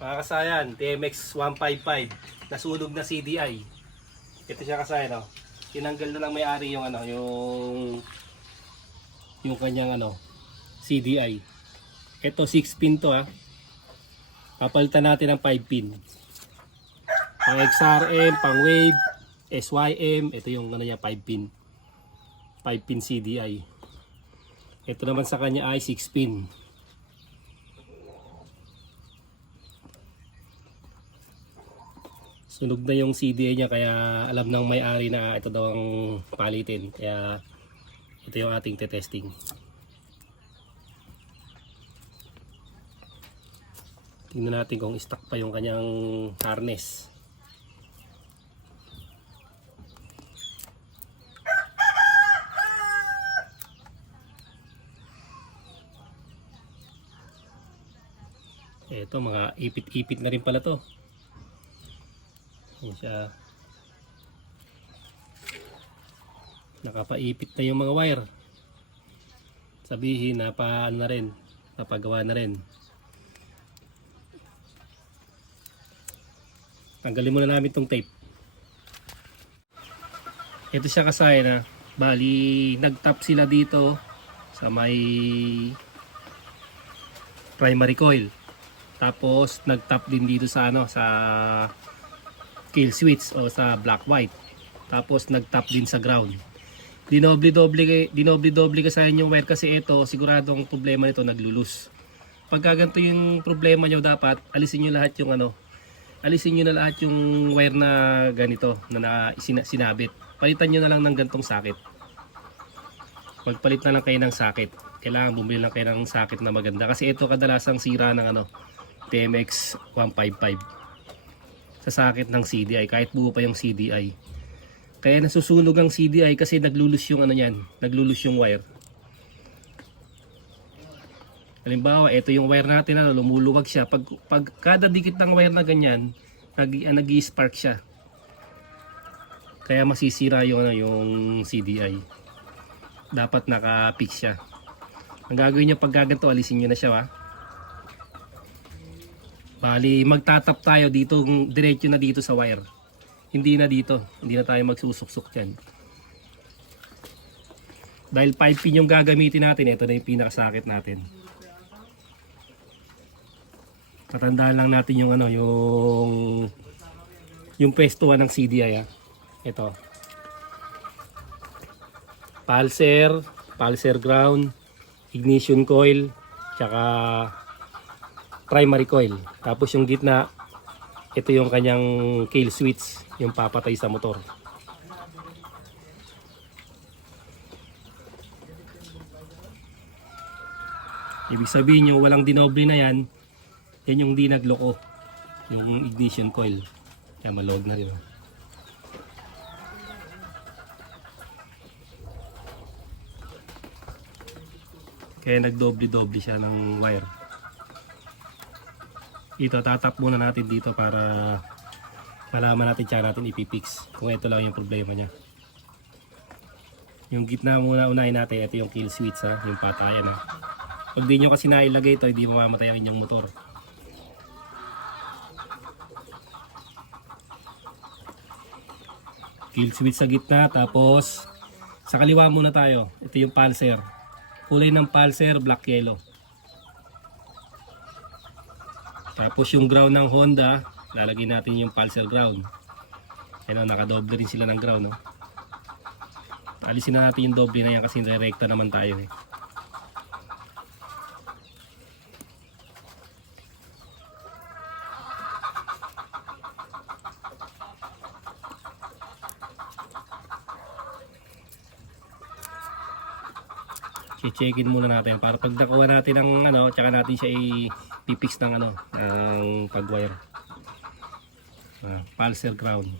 Mga kasayan, TMX 155, nasunog na CDI. Ito siya kasayan, oh. Tinanggal na lang may-ari yung ano, yung kanyang ano, CDI. Ito 6 pin to, ah. Papalitan natin ng 5 pin. Pang XRM, pang Wave, SYM, ito yung ano niya 5 pin. 5 pin CDI. Ito naman sa kanya ay 6 pin. Sunog na yung CDI niya kaya alam ng may-ari na ito daw ang palitin. Kaya ito yung ating testing. Tingnan natin kung stock pa yung kanyang harness. Ito mga ipit-ipit na rin pala to. Yan siya. Nakapaipit na yung mga wire. Sabihin ano na rin, napagawa na rin. Tanggalin muna namin itong tape. Ito siya kasaya na. Bali nagtap sila dito sa may primary coil. Tapos nagtap din dito sa ano, sa kill switch o sa black white. Tapos nagtap din sa ground. Dinoble-doble kasi yung wire kasi ito, siguradong problema nito naglulus. Pagka ganito yung problema nyo, dapat alisin nyo lahat yung ano, alisin nyo na lahat yung wire na ganito na sinabit. Palitan nyo na lang ng gantong sakit. Magpalit na lang kayo ng sakit. Kailangan bumili lang kayo ng sakit na maganda kasi ito kadalasang sira ng ano, TMX 155 sa sakit ng CDI kahit buo pa yung CDI. Kaya nasusunog ang CDI kasi naglulus yung ano yan, naglulus yung wire. Halimbawa, ito yung wire natin na lumuluwag siya. Pag kada dikit ng wire na ganyan, nag-i-spark siya. Kaya masisira yung ano, yung CDI. Dapat naka-fix siya. Ang gagawin niyo pag gaganto, alisin niyo na siya, ha. Bali, magtatap tayo dito, diretso na dito sa wire. Hindi na dito, hindi na tayo magsusuksok dyan. Dahil 5 pin yung gagamitin natin, ito na yung pinakasakit natin. Tatandaan lang natin yung ano, yung pwestuhan ng CDI, ha. Ito. Pulser ground, ignition coil, tsaka primary coil. Tapos yung gitna, ito yung kanyang kill switch, yung papatay sa motor. Ibig sabihin yung walang dinoble na yan, yan yung di nagloko, yung ignition coil. Kaya malog na rin. Kaya nagdoble-doble siya ng wire. Ito, tatap muna natin dito para malaman natin tsaka natin ipipix kung ito lang yung problema niya. Yung gitna muna unahin natin, ito yung kill switch, ha, yung patayan, ha. Pag di nyo kasi nailagay ito, hindi mamamatay ang inyong motor. Kill switch sa gitna, tapos sa kaliwa muna tayo. Ito yung pulser. Kulay ng pulser, black yellow. Tapos yung ground ng Honda, lalagay natin yung pulser ground. Ayan, nakadoble rin sila ng ground, no? Alisin na natin yung doble na yan kasi direkta naman tayo, eh. I-checkin muna natin para pag nakuha natin ng ano, tsaka natin siya i-fix ng ano, ng pag-wire. Pulser ground.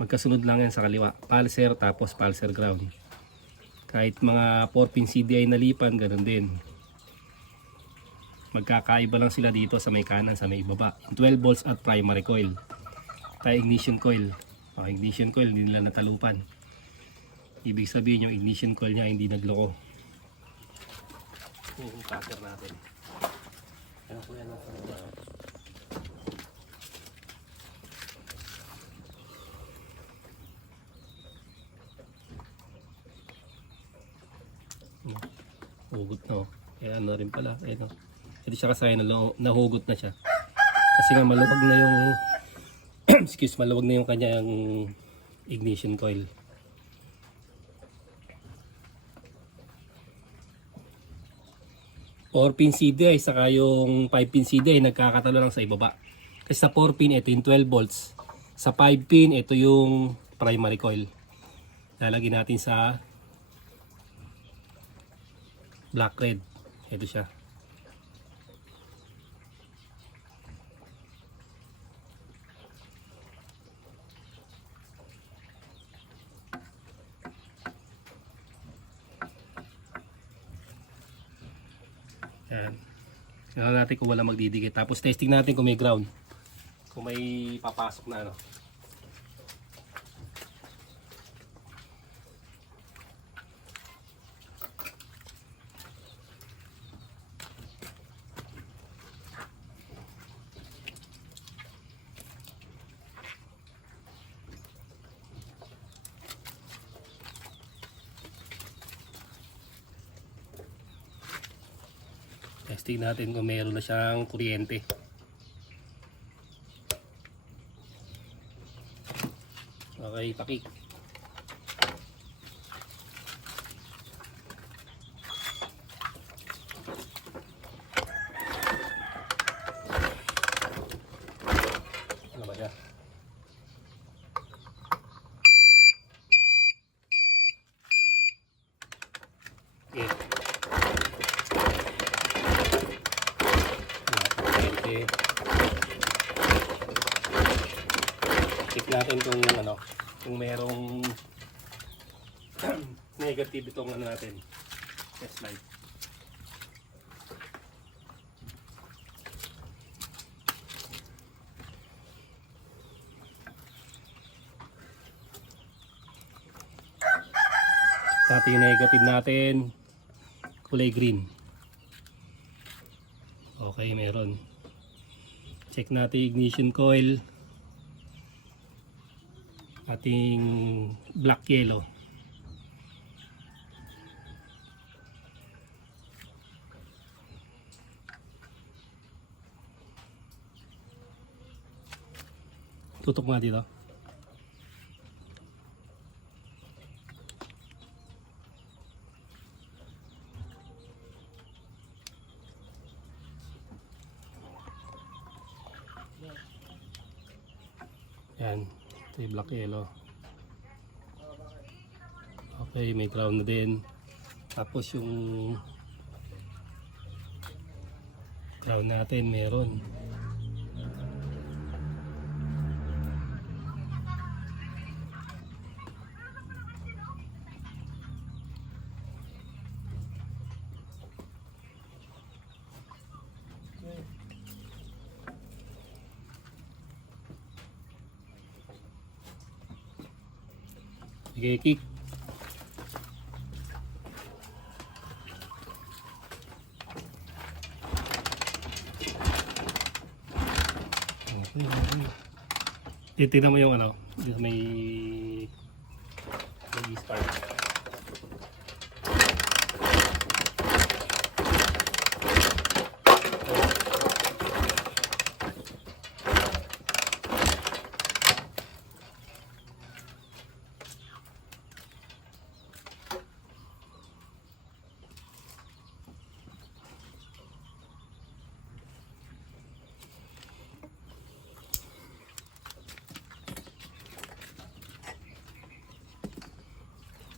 Magkasunod lang yan sa kaliwa. Pulser tapos pulser ground. Kahit mga 4-pin CDI na lipan, ganun din. Magkakaiba lang sila dito sa may kanan, sa may ibaba. 12 volts at primary coil. Tayo ignition coil. Ignition coil, hindi nila natalupan. Ibig sabihin yung ignition coil niya hindi nagloko. Yung cutter natin. Ayan po yan. Hugot na oh. Kaya ano rin pala. Ayun oh. Ito siya kasi nahugot na siya. Kasi nga maluwag na yung maluwag na yung kanyang ignition coil. Four pin CDI saka yung 5 pin CDI nagkakatalo lang sa ibaba. Kasi sa 4 pin ito yung 12 volts. Sa 5 pin ito yung primary coil. Lalagyan natin sa black red. Ito siya. Yan. Tingnan natin kung wala magdidikit. Tapos testing natin kung may ground. Kung may papasok na ano. Testing natin kung meron na siyang kuryente. Okay, pakik. Ano ba siya? Okay. Check natin kung ano, kung merong negative itong ano natin, test light. Dati yung negative natin, kulay green. Okay, meron. Check natin ignition coil. Ating black yellow. Tutok nga dito. Yan. Ito yung black yellow. Okay, may ground na din. Tapos yung ground natin meron. Sige, kick. Titignan mo yung ano, may spark.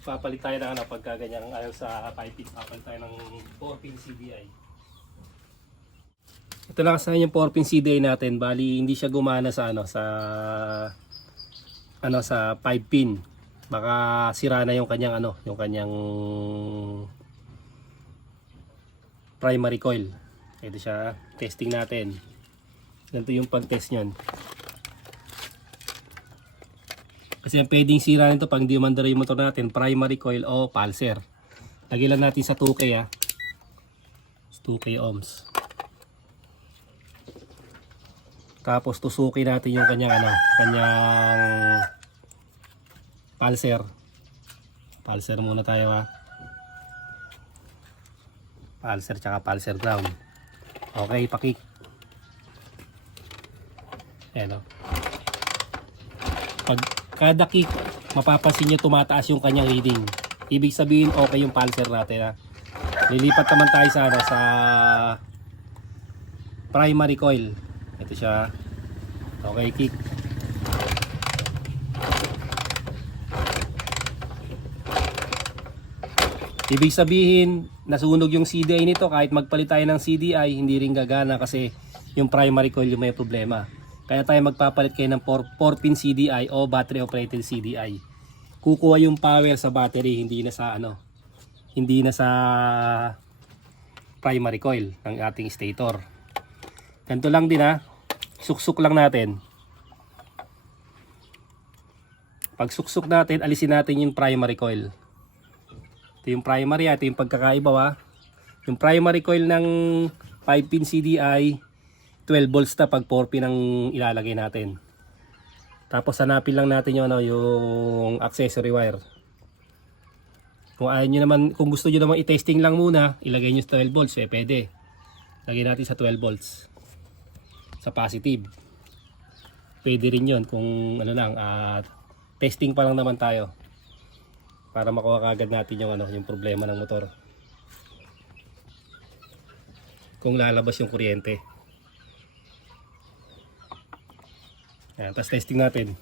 Papalit tayo ng ano, pagka ganyang ayaw sa 5 pin, papalit tayo ng 4 pin CDI. Ito lang kasi yung 4 pin CDI natin, bali hindi siya gumana sa ano, sa 5 pin. Baka sira na yung kanyang ano, yung kanyang primary coil. Ito siya, testing natin. Ganito yung pag-test niyan. Kasi ang pwedeng sira nito pag hindi umandar yung motor natin, primary coil o pulser. Lagyan lang natin sa 2K 2K ohms. Tapos tusukin natin yung kanyang ano, kanyang pulser. Pulser muna tayo Pulser tsaka pulser ground. Okay, pakik. Ayan o. Pag kada kick, mapapansin nyo tumataas yung kanyang reading. Ibig sabihin okay yung pulser natin ha. Lilipat naman tayo sa, sa primary coil. Ito siya. Okay, kick. Ibig sabihin, nasunog yung CDI nito. Kahit magpalit tayo ng CDI, hindi rin gagana kasi yung primary coil yung may problema. Kaya tayo magpapalit kayo ng 4-pin CDI o battery operated CDI. Kukuha yung power sa battery, hindi na sa hindi na sa primary coil ng ating stator. Ganito lang din ha. Suksok lang natin. Pag suksok natin, alisin natin yung primary coil. Ito yung primary, ito yung pagkakaiba ha. Yung primary coil ng 5-pin CDI, 12 volts na pag 4-pin ang ilalagay natin. Tapos hanapin lang natin yung, yung accessory wire. Kung ayaw nyo naman, kung gusto nyo naman i-testing lang muna, ilagay nyo sa 12 volts, pwede. Lagay natin sa 12 volts. Sa positive. Pwede rin yun kung testing pa lang naman tayo. Para makuha kagad natin yung yung problema ng motor. Kung lalabas yung kuryente. Ayan, tapos testing natin.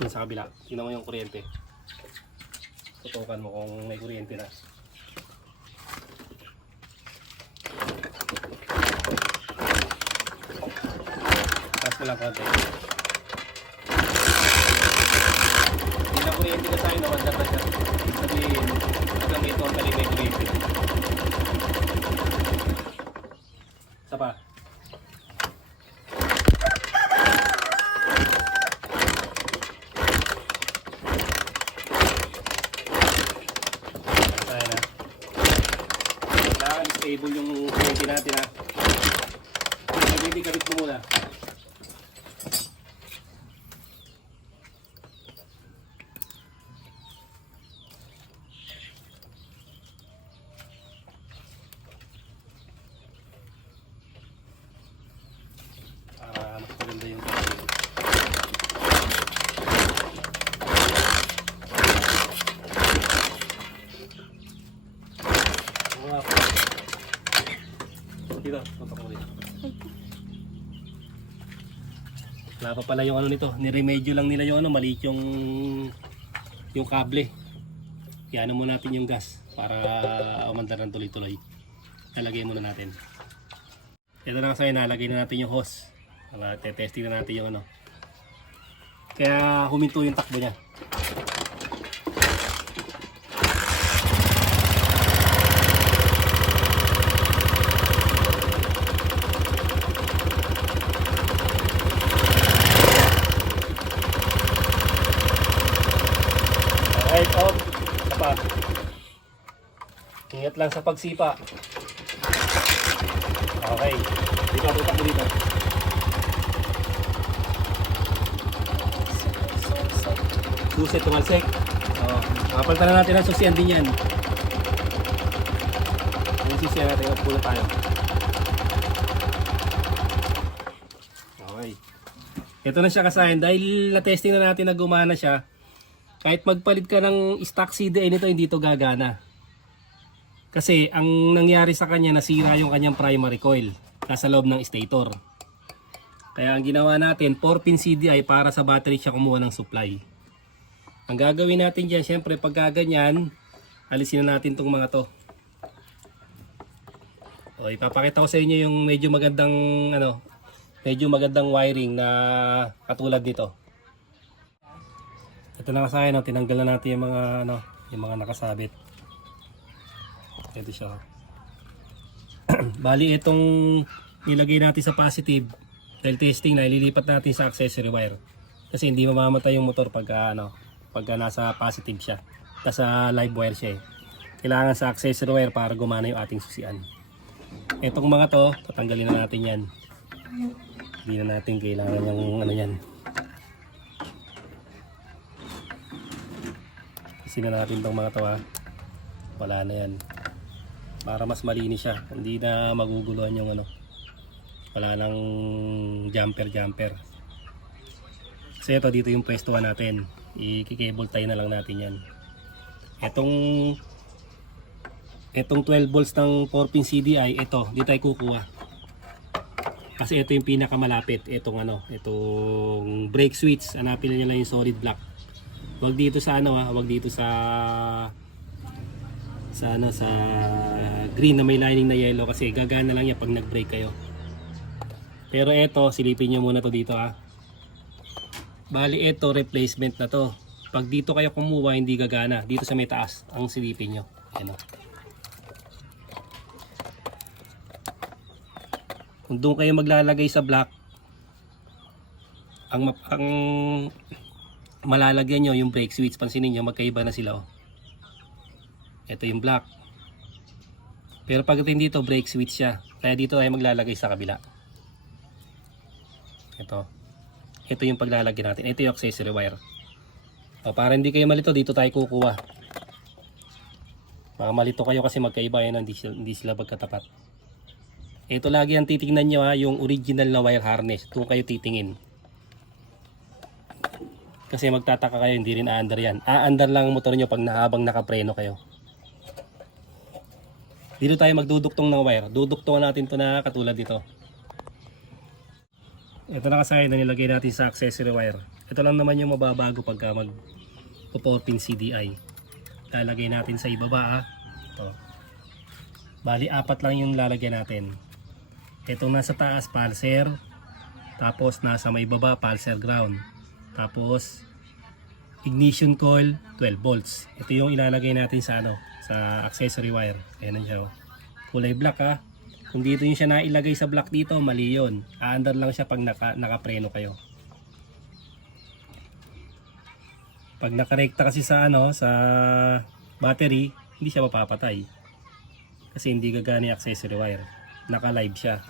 Yun sa kabila. Tingnan mo yung kuryente. Tutukan mo kung may kuryente na. Tapos mo lang konti. Hindi na kuryente na sa'yo, nawanda pa siya. Sabihin, hanggang may totally may kuryente. Isa pa. Ayan na. Kailangan stable yung kuryente natin ha. Hindi kabit mo muna. Para mas maganda yung dito, punta ko dito. Wala pa pala yung nito, niremedyo lang nila yung maliit yung kable. Iano muna natin yung gas para umandar ng tuloy-tuloy. Nalagay muna natin. Ito na kasi nalagay na natin yung hose. Testing na natin yung Kaya huminto yung takbo niya. Right off. Sapa. Ingat lang sa pagsipa. Okay. Dito tutak mo dito. Susi tumalsik. Kapalitan na natin ang susian din yan. Yung susian natin, pula tayo. Okay. Ito na siya kasahin. Dahil na-testing na natin na gumana siya, kahit magpalit ka ng stock CDI nito, hindi ito gagana. Kasi ang nangyari sa kanya, nasira yung kanyang primary coil nasa loob ng stator. Kaya ang ginawa natin, 4-pin CDI para sa battery siya kumuha ng supply. Ang gagawin natin dyan, syempre pag ganyan, alisin na natin itong mga to. O, ipapakita ko sa inyo yung medyo magandang wiring na katulad nito. Ito na kasi tinanggal na natin yung mga yung mga nakasabit. Ito siya. Bali itong nilagay natin sa positive dahil testing na ililipat natin sa accessory wire. Kasi hindi mamamatay yung motor pagka nasa positive siya. Nasa live wire siya eh. Kailangan sa accessory wire para gumana yung ating susian. Itong mga to, tatanggalin na natin yan. Hindi na natin kailangan yung yan. Kasi na natin itong mga to ha. Wala na yan. para mas malinis siya, hindi na maguguluhan yung ano, wala nang jumper. Kasi ito, dito yung pwestuhan natin, i-cable tie na lang natin yan. Etong 12 volts ng 4-pin CDI, ito dito tayo kukuha kasi ito yung pinakamalapit. Itong brake switch, hanapin nyo lang yung solid block. Wag dito sa wag dito sa green na may lining na yellow, kasi gagana lang yan pag nag-brake kayo. Pero ito, silipin nyo muna to dito Bali ito, replacement na to. Pag dito kayo kumuha, hindi gagana. Dito sa may taas ang silipin nyo. Ayan. Kung doon kayo maglalagay sa block, ang malalagyan nyo yung brake switch. Pansinin nyo, magkaiba na sila. Ito yung block. Pero pagdating dito, brake switch siya. Kaya dito tayo maglalagay sa kabila. Ito yung paglalagyan natin. Ito yung accessory wire. Para hindi kayo malito, dito tayo kukuha. Baka malito kayo kasi magkaiba yan, hindi sila magkatapat. Ito lagi ang titingnan nyo yung original na wire harness. Ito kayo titingin. Kasi magtataka kayo, hindi rin aandar yan. Aandar lang ang motor nyo pag habang nakapreno kayo. Dito tayo magduduktong ng wire. Duduktungan natin ito na katulad dito. Ito na kasaya na nilagay natin sa accessory wire. Ito lang naman yung mababago pagka mag 4-pin CDI. Lalagay natin sa ibaba Ito. Bali 4 lang yung lalagyan natin. Itong nasa taas pulser, tapos nasa may baba pulser ground, tapos ignition coil 12 volts. Ito yung ilalagay natin sa sa accessory wire. Ayan na siya. Kulay black Kung dito yung siya nailagay sa block dito, mali yun. Aandar lang siya pag nakapreno kayo. Pag nakarekta kasi sa sa battery, hindi siya mapapatay. Kasi hindi gagana yung accessory wire. Naka-live siya.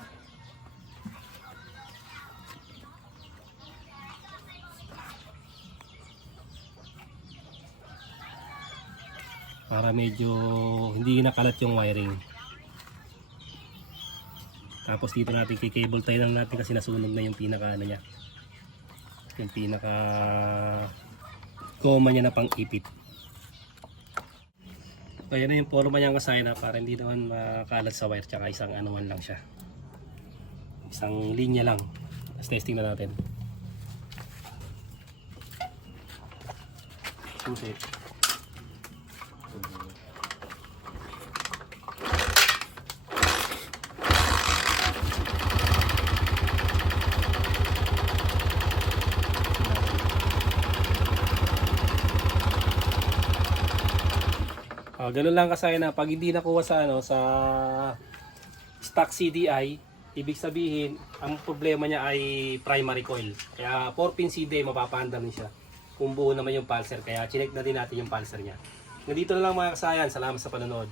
Para medyo hindi nakalat yung wiring. Tapos dito natin kikable tie lang natin kasi nasunog na yung pinaka niya. Yung pinaka goma niya na pang ipit. Kaya na yung forma niyang kasaya para hindi naman makalat sa wire, tsaka isang anuan lang siya. Isang linya lang. Let's testing na natin. Susi. Ganun lang kasaya pag hindi nakuha sa sa stock CDI, ibig sabihin ang problema niya ay primary coil. Kaya 4-pin CDI mapapaandar din siya kung buo naman yung pulser. Kaya chinek na din natin yung pulser niya. Nandito na lang mga kasayan. Salamat sa panonood.